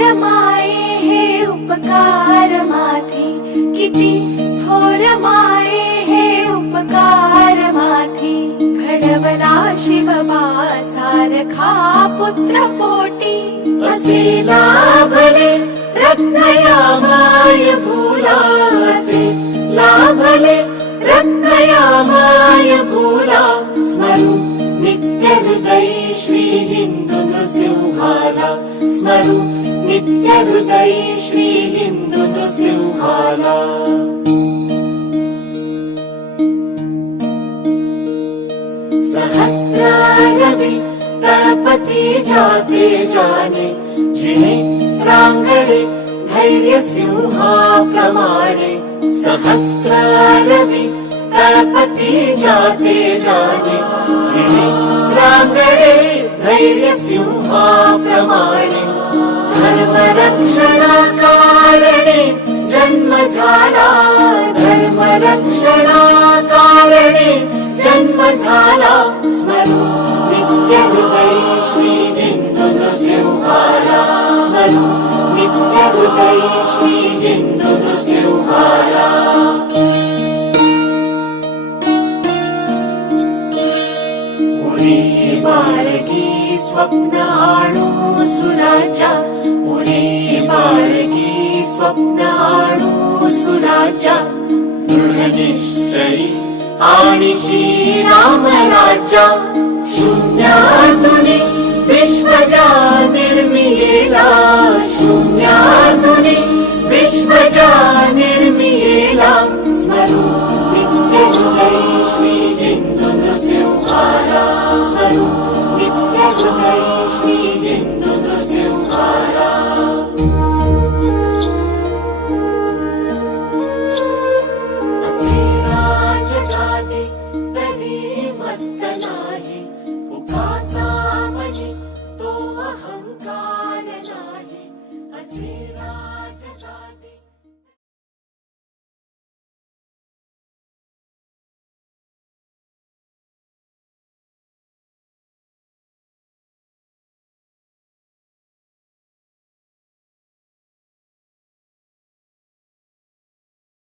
रमाये उपकारमाथि फोरमाये उपकारमाथि। खडबला शिववासारखा पुत्र कोटी भे रया मायपुरा भले रत्नया माय मायपुरा स्मरु नित्य हृदये श्रीलिन्दु न सिंहारा स्मरु नित्य हृदयी श्री हिंदू नृसिंहाला सहस्रारवि तळपती जाते जाने जिणे रांगणे धैर्य सिंहा प्रमाणे सहस्रारवि तळपती जाते जाने जिणे रांगणे धैर्य सिंहा प्रमाणे धर्म जन्म झाला धर्म जन्म झाला स्मरू नित्य हृदयी श्री हिंदू नृसिंहाला स्मरू नित्य हृदयी श्री हिंदू नृसिंहाला उरे बाळगी स्वप्न आणू सुराच्या उरे बाळगी स्वप्न आणू सुराच्या दृढ निश्चयी आणि श्रीराम शून्यातुनी विश्वजा 在这